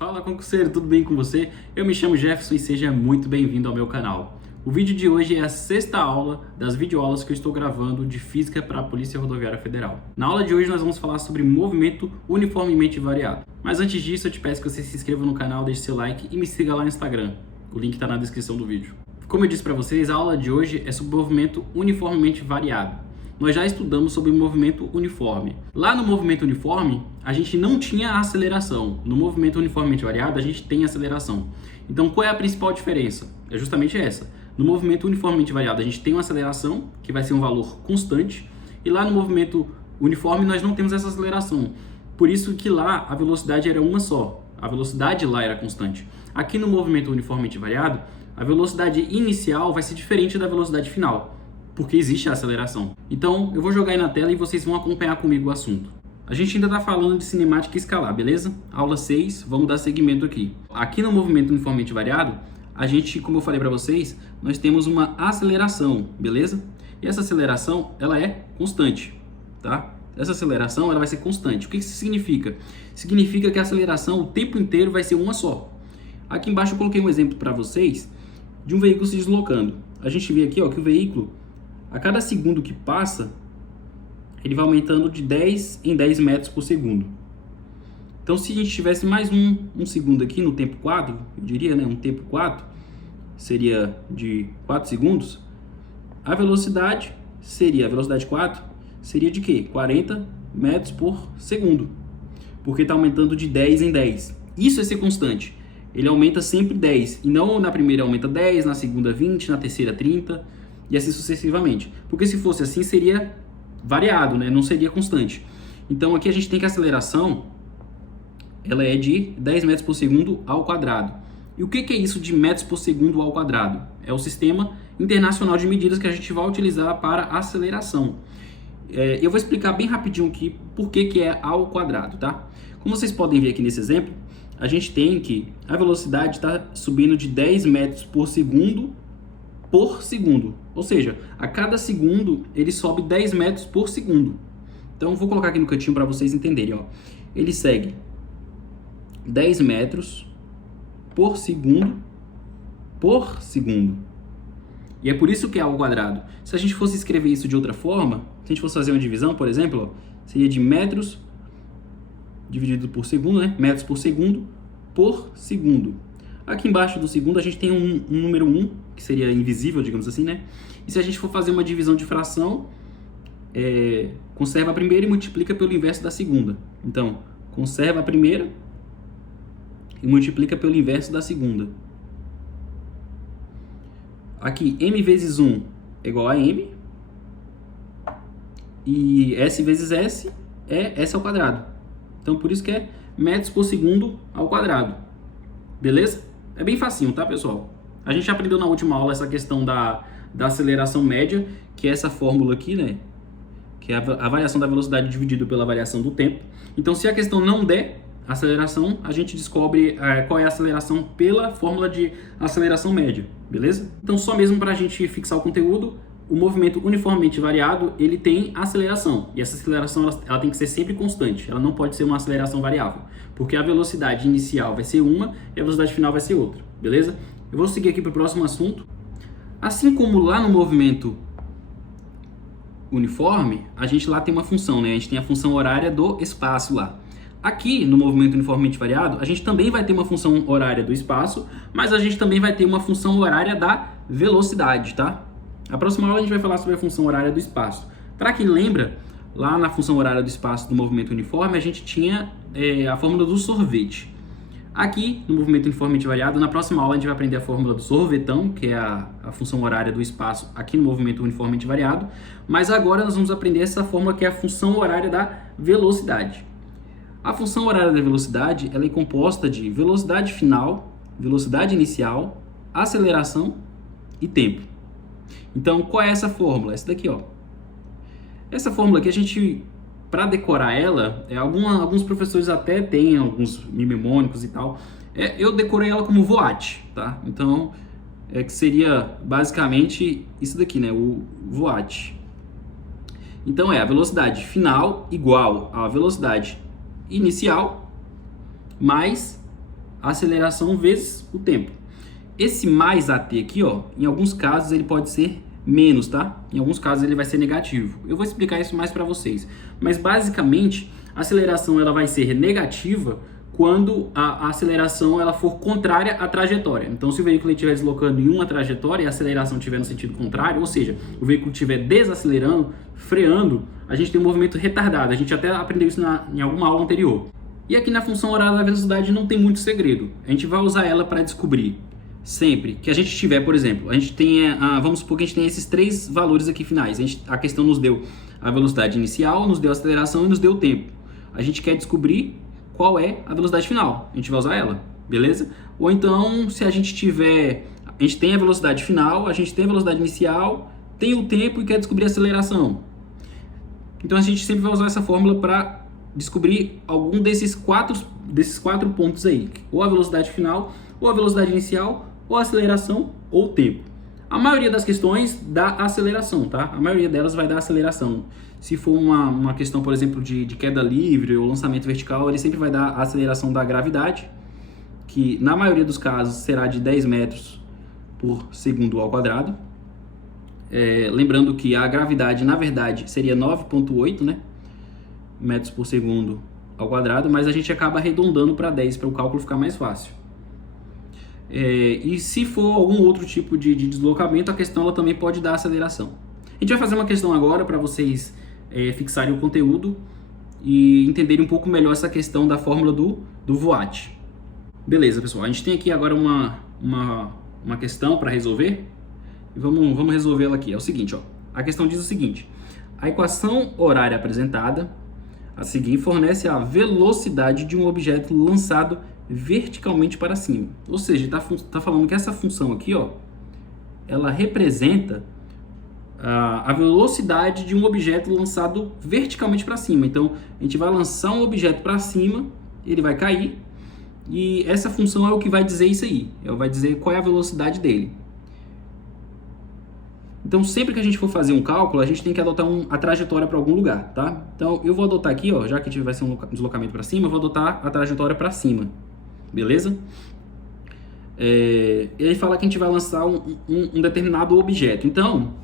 Fala concurseiro, tudo bem com você? Eu me chamo Jefferson e seja muito bem-vindo ao meu canal. O vídeo de hoje é a sexta aula das videoaulas que eu estou gravando de Física para a Polícia Rodoviária Federal. Na aula de hoje nós vamos falar sobre movimento uniformemente variado. Mas antes disso eu te peço que você se inscreva no canal, deixe seu like e me siga lá no Instagram. O link está na descrição do vídeo. Como eu disse para vocês, a aula de hoje é sobre movimento uniformemente variado. Nós já estudamos sobre movimento uniforme. Lá no movimento uniforme, a gente não tinha aceleração. No movimento uniformemente variado, a gente tem aceleração. Então, qual é a principal diferença? É justamente essa. No movimento uniformemente variado, a gente tem uma aceleração, que vai ser um valor constante, e lá no movimento uniforme, nós não temos essa aceleração. Por isso que lá a velocidade era uma só. A velocidade lá era constante. Aqui no movimento uniformemente variado, a velocidade inicial vai ser diferente da velocidade final, porque existe a aceleração. Então, eu vou jogar aí na tela e vocês vão acompanhar comigo o assunto. A gente ainda está falando de cinemática escalar, beleza? Aula 6, vamos dar seguimento aqui. Aqui no movimento uniformemente variado, a gente, como eu falei para vocês, nós temos uma aceleração, beleza? E essa aceleração, ela é constante, tá? Essa aceleração, ela vai ser constante. O que isso significa? Significa que a aceleração o tempo inteiro vai ser uma só. Aqui embaixo eu coloquei um exemplo para vocês de um veículo se deslocando. A gente vê aqui, ó, que o veículo, a cada segundo que passa, ele vai aumentando de 10 em 10 metros por segundo. Então, se a gente tivesse mais um segundo aqui no tempo 4, eu diria, né, um tempo 4, seria de 4 segundos, a velocidade 4, seria de quê? 40 metros por segundo, porque está aumentando de 10 em 10. Isso é ser constante. Ele aumenta sempre 10, e não na primeira aumenta 10, na segunda 20, na terceira 30, e assim sucessivamente. Porque se fosse assim, seria variado, né? Não seria constante. Então aqui a gente tem que a aceleração, ela é de 10 metros por segundo ao quadrado. E o que é isso de metros por segundo ao quadrado? É o sistema internacional de medidas que a gente vai utilizar para aceleração. Eu vou explicar bem rapidinho aqui por que é ao quadrado, tá? Como vocês podem ver aqui nesse exemplo, a gente tem que a velocidade está subindo de 10 metros por segundo, ou seja, a cada segundo ele sobe 10 metros por segundo. Então vou colocar aqui no cantinho para vocês entenderem, ó. Ele segue 10 metros por segundo. E é por isso que é ao quadrado. Se a gente fosse escrever isso de outra forma, se a gente fosse fazer uma divisão, por exemplo, ó, seria de metros dividido por segundo, né? Metros por segundo por segundo. Aqui embaixo do segundo a gente tem um número 1, que seria invisível, digamos assim, né? E se a gente for fazer uma divisão de fração, conserva a primeira e multiplica pelo inverso da segunda. Então, conserva a primeira e multiplica pelo inverso da segunda. Aqui, m vezes 1 é igual a m. E s vezes s é s ao quadrado. Então, por isso que é metros por segundo ao quadrado. Beleza? É bem facinho, tá, pessoal? A gente aprendeu na última aula essa questão da aceleração média, que é essa fórmula aqui, né? Que é a variação da velocidade dividido pela variação do tempo. Então, se a questão não der aceleração, a gente descobre qual é a aceleração pela fórmula de aceleração média, beleza? Então, só mesmo para a gente fixar o conteúdo, o movimento uniformemente variado, ele tem aceleração. E essa aceleração ela tem que ser sempre constante. Ela não pode ser uma aceleração variável. Porque a velocidade inicial vai ser uma e a velocidade final vai ser outra. Beleza? Eu vou seguir aqui para o próximo assunto. Assim como lá no movimento uniforme, a gente lá tem uma função, né? A gente tem a função horária do espaço lá. Aqui, no movimento uniformemente variado, a gente também vai ter uma função horária do espaço, mas a gente também vai ter uma função horária da velocidade, tá? Na próxima aula a gente vai falar sobre a função horária do espaço. Para quem lembra, lá na função horária do espaço do movimento uniforme, a gente tinha a fórmula do sorvete. Aqui, no movimento uniformemente variado, na próxima aula a gente vai aprender a fórmula do sorvetão, que é a função horária do espaço aqui no movimento uniformemente variado. Mas agora nós vamos aprender essa fórmula que é a função horária da velocidade. A função horária da velocidade ela é composta de velocidade final, velocidade inicial, aceleração e tempo. Então, qual é essa fórmula? Essa daqui, ó. Essa fórmula aqui, a gente, para decorar ela, alguns professores até têm alguns mnemônicos e tal. Eu decorei ela como VOAT, tá? Então, que seria basicamente isso daqui, né? O VOAT. Então, a velocidade final igual à velocidade inicial mais a aceleração vezes o tempo. Esse mais AT aqui, ó, em alguns casos ele pode ser menos, tá? Em alguns casos ele vai ser negativo. Eu vou explicar isso mais para vocês. Mas basicamente, a aceleração ela vai ser negativa quando a aceleração ela for contrária à trajetória. Então, se o veículo estiver deslocando em uma trajetória e a aceleração estiver no sentido contrário, ou seja, o veículo estiver desacelerando, freando, a gente tem um movimento retardado. A gente até aprendeu isso em alguma aula anterior. E aqui na função horária da velocidade não tem muito segredo. A gente vai usar ela para descobrir sempre que a gente tiver, por exemplo, a gente tem, vamos supor que a gente tem esses três valores aqui finais. A questão nos deu a velocidade inicial, nos deu a aceleração e nos deu o tempo. A gente quer descobrir qual é a velocidade final. A gente vai usar ela, beleza? Ou então, se a gente tiver, a gente tem a velocidade final, a gente tem a velocidade inicial, tem o tempo e quer descobrir a aceleração. Então a gente sempre vai usar essa fórmula para descobrir algum desses quatro pontos aí, ou a velocidade final, ou a velocidade inicial, ou a aceleração, ou o tempo. A maioria das questões dá aceleração, tá? A maioria delas vai dar aceleração. Se for uma questão, por exemplo, de queda livre ou lançamento vertical, ele sempre vai dar a aceleração da gravidade, que na maioria dos casos será de 10 metros por segundo ao quadrado. Lembrando que a gravidade, na verdade, seria 9,8, né, metros por segundo ao quadrado, mas a gente acaba arredondando para 10 para o cálculo ficar mais fácil. E se for algum outro tipo de deslocamento, a questão ela também pode dar aceleração. A gente vai fazer uma questão agora para vocês fixarem o conteúdo e entenderem um pouco melhor essa questão da fórmula do Voigt. Beleza, pessoal, a gente tem aqui agora uma questão para resolver e vamos resolver ela aqui. É o seguinte, ó, a questão diz o seguinte: a equação horária apresentada a seguir fornece a velocidade de um objeto lançado verticalmente para cima. Ou seja, tá falando que essa função aqui, ó, ela representa a velocidade de um objeto lançado verticalmente para cima. Então, a gente vai lançar um objeto para cima, ele vai cair, e essa função é o que vai dizer isso aí. Ela vai dizer qual é a velocidade dele. Então, sempre que a gente for fazer um cálculo, a gente tem que adotar a trajetória para algum lugar, tá? Então, eu vou adotar aqui, ó, já que vai ser um deslocamento para cima, eu vou adotar a trajetória para cima, beleza? Ele fala que a gente vai lançar um determinado objeto. Então,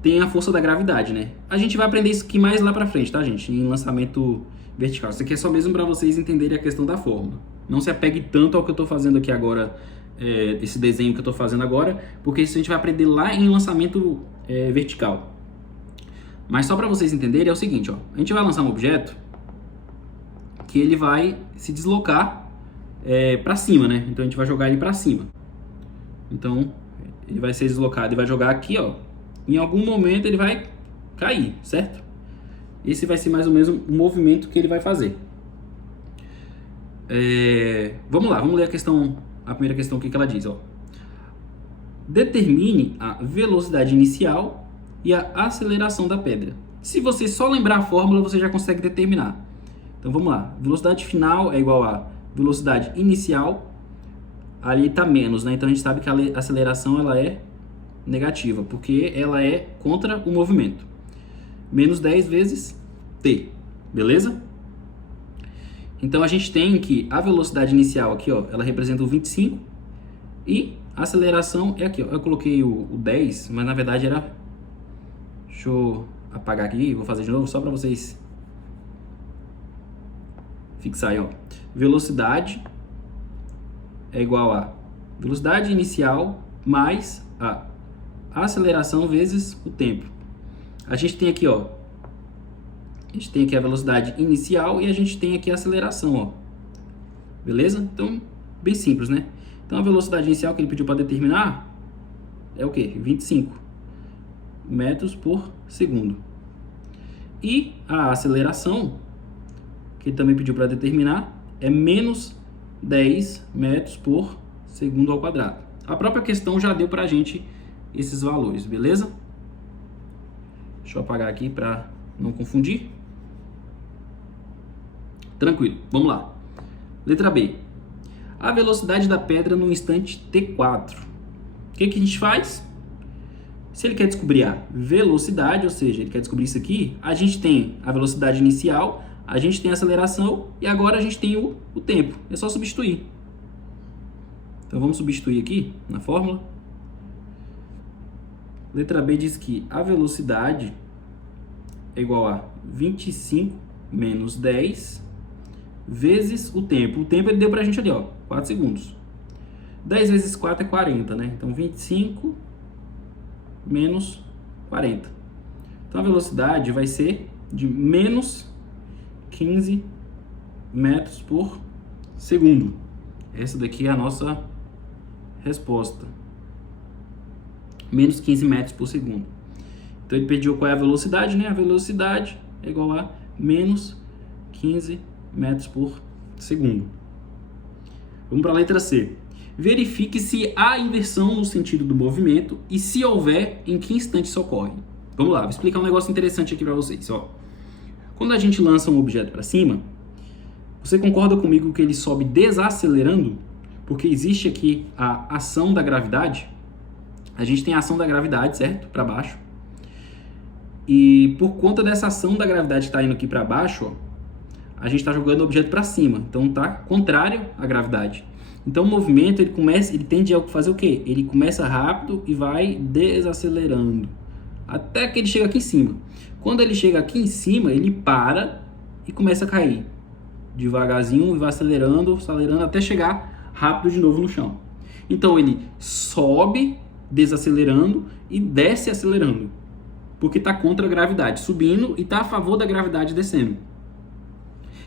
tem a força da gravidade, né? A gente vai aprender isso aqui mais lá para frente, tá, gente? Em lançamento vertical. Isso aqui é só mesmo para vocês entenderem a questão da fórmula. Não se apegue tanto ao que eu estou fazendo aqui agora, esse desenho que eu estou fazendo agora, porque isso a gente vai aprender lá em lançamento vertical. Mas só para vocês entenderem é o seguinte, ó, a gente vai lançar um objeto que ele vai se deslocar para cima, né? Então a gente vai jogar ele para cima. Então ele vai ser deslocado e vai jogar aqui, ó. Em algum momento ele vai cair, certo? Esse vai ser mais ou menos o movimento que ele vai fazer. Vamos lá, vamos ler a primeira questão aqui que ela diz, ó. Determine a velocidade inicial e a aceleração da pedra. Se você só lembrar a fórmula, você já consegue determinar. Então vamos lá, velocidade final é igual a velocidade inicial, ali está menos, né? Então a gente sabe que a aceleração ela é negativa, porque ela é contra o movimento. Menos 10 vezes t, beleza? Então a gente tem que a velocidade inicial aqui, ó, ela representa o 25 e a aceleração é aqui, ó. Eu coloquei o 10, mas na verdade era... Deixa eu apagar aqui, vou fazer de novo só para vocês fixar aí, ó. Velocidade é igual a velocidade inicial mais a aceleração vezes o tempo. A gente tem aqui, ó, a gente tem aqui a velocidade inicial e a gente tem aqui a aceleração, ó. Beleza? Então, bem simples, né? Então, a velocidade inicial que ele pediu para determinar é o quê? 25 metros por segundo. E a aceleração, que ele também pediu para determinar, é menos 10 metros por segundo ao quadrado. A própria questão já deu para a gente esses valores, beleza? Deixa eu apagar aqui para não confundir. Tranquilo, vamos lá. Letra B. A velocidade da pedra no instante T4. O que a gente faz? Se ele quer descobrir a velocidade, ou seja, ele quer descobrir isso aqui, a gente tem a velocidade inicial, a gente tem a aceleração e agora a gente tem o tempo. É só substituir. Então vamos substituir aqui na fórmula. Letra B diz que a velocidade é igual a 25 menos 10 vezes o tempo. O tempo ele deu pra gente ali, ó, 4 segundos. 10 vezes 4 é 40, né? Então 25 menos 40. Então a velocidade vai ser de menos 15 metros por segundo. Essa daqui é a nossa resposta. Menos 15 metros por segundo. Então ele pediu qual é a velocidade, né? A velocidade é igual a menos 15 metros por segundo. Vamos para a letra C. Verifique se há inversão no sentido do movimento e se houver, em que instante isso ocorre. Vamos lá, vou explicar um negócio interessante aqui para vocês. Ó. Quando a gente lança um objeto para cima, você concorda comigo que ele sobe desacelerando? Porque existe aqui a ação da gravidade. A gente tem a ação da gravidade, certo? Para baixo. E por conta dessa ação da gravidade que está indo aqui para baixo, ó, a gente está jogando o objeto para cima. Então tá contrário à gravidade. Então o movimento ele tende a fazer o quê? Ele começa rápido e vai desacelerando até que ele chega aqui em cima. Quando ele chega aqui em cima, ele para e começa a cair devagarzinho e vai acelerando, acelerando até chegar rápido de novo no chão. Então ele sobe desacelerando e desce acelerando, porque está contra a gravidade, subindo, e está a favor da gravidade descendo.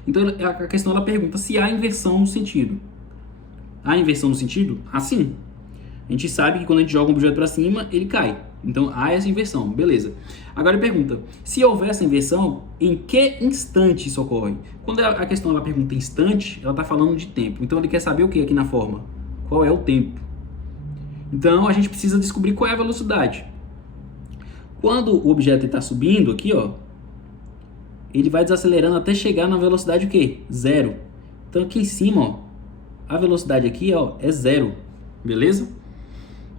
Então a questão ela pergunta se há inversão no sentido. Há inversão no sentido? Assim. A gente sabe que quando a gente joga um objeto para cima, ele cai. Então há essa inversão, beleza. Agora ele pergunta, se houver essa inversão, em que instante isso ocorre? Quando a questão ela pergunta instante, ela está falando de tempo. Então ele quer saber o que aqui na forma? Qual é o tempo? Então a gente precisa descobrir qual é a velocidade. Quando o objeto está subindo aqui, ó, ele vai desacelerando até chegar na velocidade o quê? 0. Então aqui em cima, ó, a velocidade aqui, ó, é 0, beleza?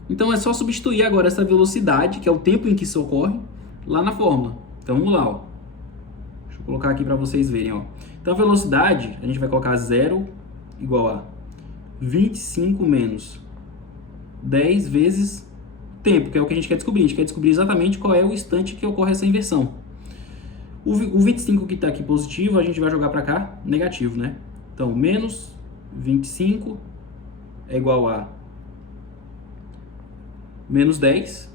Então é só substituir agora essa velocidade, que é o tempo em que isso ocorre, lá na fórmula. Então vamos lá, ó. Deixa eu colocar aqui para vocês verem, ó. Então a velocidade, a gente vai colocar 0 igual a 25 menos 10 vezes tempo, que é o que a gente quer descobrir. A gente quer descobrir exatamente qual é o instante que ocorre essa inversão. O 25 que está aqui positivo, a gente vai jogar para cá negativo, né? Então, menos 25 é igual a menos 10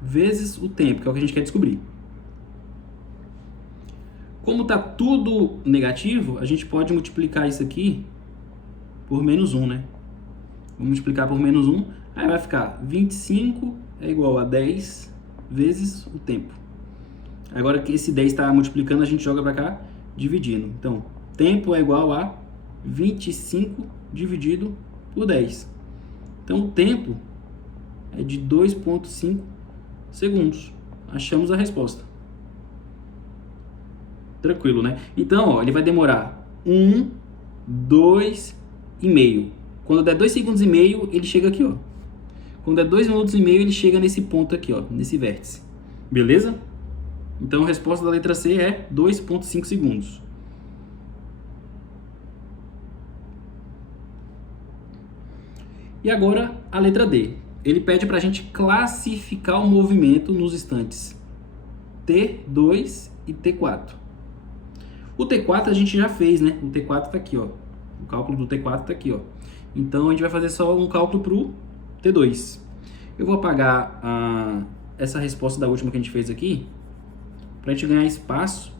vezes o tempo, que é o que a gente quer descobrir. Como está tudo negativo, a gente pode multiplicar isso aqui por menos 1, né? Vamos multiplicar por menos 1, aí vai ficar 25 é igual a 10 vezes o tempo. Agora que esse 10 está multiplicando, a gente joga para cá, dividindo. Então, tempo é igual a 25 dividido por 10. Então, o tempo é de 2,5 segundos. Achamos a resposta. Tranquilo, né? Então, ó, ele vai demorar 1, 2 e meio. Quando der 2 segundos e meio, ele chega aqui, ó. Quando der 2 minutos e meio, ele chega nesse ponto aqui, ó, nesse vértice. Beleza? Então, a resposta da letra C é 2,5 segundos. E agora, a letra D. Ele pede para a gente classificar o movimento nos instantes T2 e T4. O T4 a gente já fez, né? O T4 está aqui, ó. O cálculo do T4 está aqui, ó. Então, a gente vai fazer só um cálculo para o T2. Eu vou apagar essa resposta da última que a gente fez aqui, para a gente ganhar espaço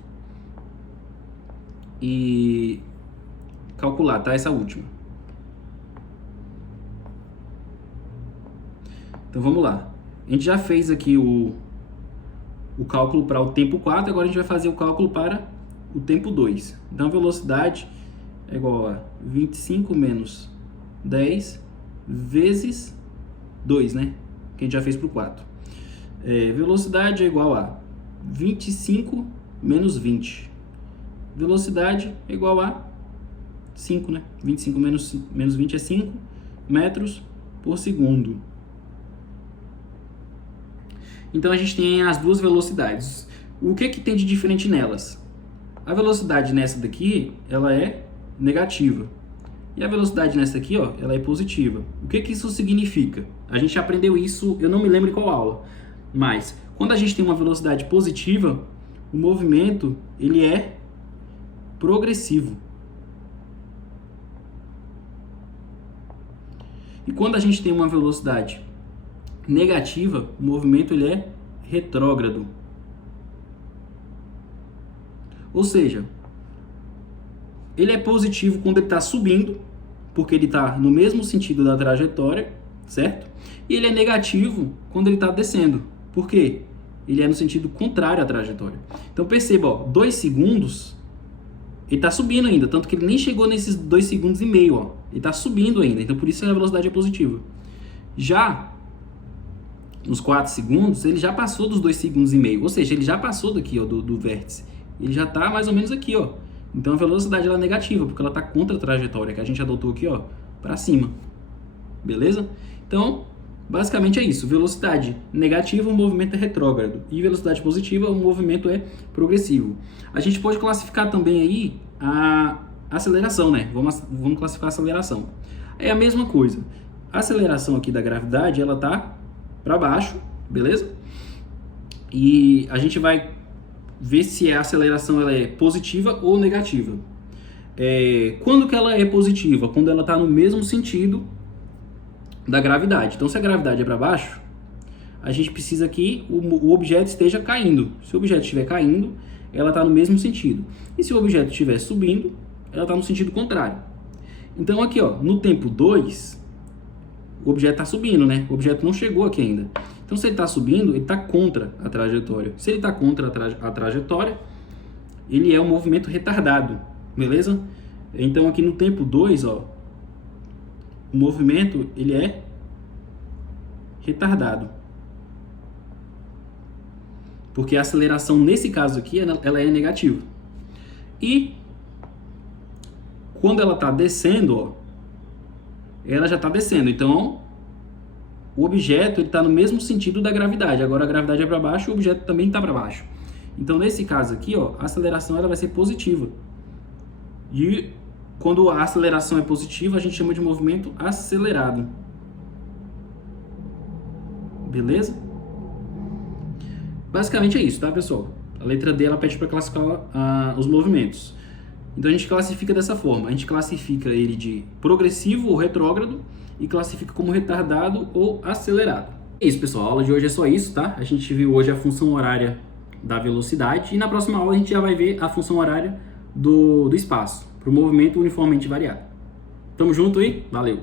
e calcular, tá? Essa última. Então, vamos lá. A gente já fez aqui o cálculo para o tempo 4, agora a gente vai fazer o cálculo para o tempo 2. Então, a velocidade é igual a 25 menos 10 vezes 2, né? Que a gente já fez para o 4. Velocidade é igual a 25 menos 20. Velocidade é igual a 5, né? 25 menos 20 é 5 metros por segundo. Então, a gente tem as duas velocidades. O que tem de diferente nelas? A velocidade nessa daqui, ela é negativa. E a velocidade nessa aqui, ó, ela é positiva. O que isso significa? A gente aprendeu isso, eu não me lembro em qual aula. Mas, quando a gente tem uma velocidade positiva, o movimento, ele é progressivo. E quando a gente tem uma velocidade negativa, o movimento, ele é retrógrado. Ou seja, ele é positivo quando ele está subindo, porque ele está no mesmo sentido da trajetória, certo? E ele é negativo quando ele está descendo. Por quê? Ele é no sentido contrário à trajetória. Então perceba, ó, 2 segundos, ele está subindo ainda, tanto que ele nem chegou nesses 2 segundos e meio, ó. Ele está subindo ainda, então por isso a velocidade é positiva. Já nos 4 segundos, ele já passou dos 2 segundos e meio, ou seja, ele já passou daqui, ó, do vértice. Ele já está mais ou menos aqui, ó. Então a velocidade ela é negativa, porque ela está contra a trajetória que a gente adotou aqui, ó, para cima. Beleza? Então, basicamente é isso. Velocidade negativa, o movimento é retrógrado. E velocidade positiva, o movimento é progressivo. A gente pode classificar também aí a aceleração, né? Vamos classificar a aceleração. É a mesma coisa. A aceleração aqui da gravidade, ela tá para baixo, beleza? E a gente vai ver se a aceleração ela é positiva ou negativa. Quando que ela é positiva? Quando ela está no mesmo sentido da gravidade. Então, se a gravidade é para baixo, a gente precisa que o objeto esteja caindo. Se o objeto estiver caindo, ela está no mesmo sentido. E se o objeto estiver subindo, ela está no sentido contrário. Então, aqui, ó, no tempo 2, o objeto está subindo, né? O objeto não chegou aqui ainda. Então, se ele está subindo, ele está contra a trajetória. Se ele está contra a trajetória, ele é um movimento retardado, beleza? Então, aqui no tempo 2, ó, o movimento, ele é retardado. Porque a aceleração, nesse caso aqui, ela é negativa. E quando ela está descendo, ó, ela já está descendo. Então, o objeto está no mesmo sentido da gravidade. Agora a gravidade é para baixo e o objeto também está para baixo. Então, nesse caso aqui, ó, a aceleração ela vai ser positiva. E quando a aceleração é positiva, a gente chama de movimento acelerado. Beleza? Basicamente é isso, tá, pessoal? A letra D ela pede para classificar os movimentos. Então a gente classifica dessa forma. A gente classifica ele de progressivo ou retrógrado e classifica como retardado ou acelerado. É isso, pessoal. A aula de hoje é só isso, tá? A gente viu hoje a função horária da velocidade e na próxima aula a gente já vai ver a função horária do espaço, para o movimento uniformemente variado. Tamo junto aí? Valeu!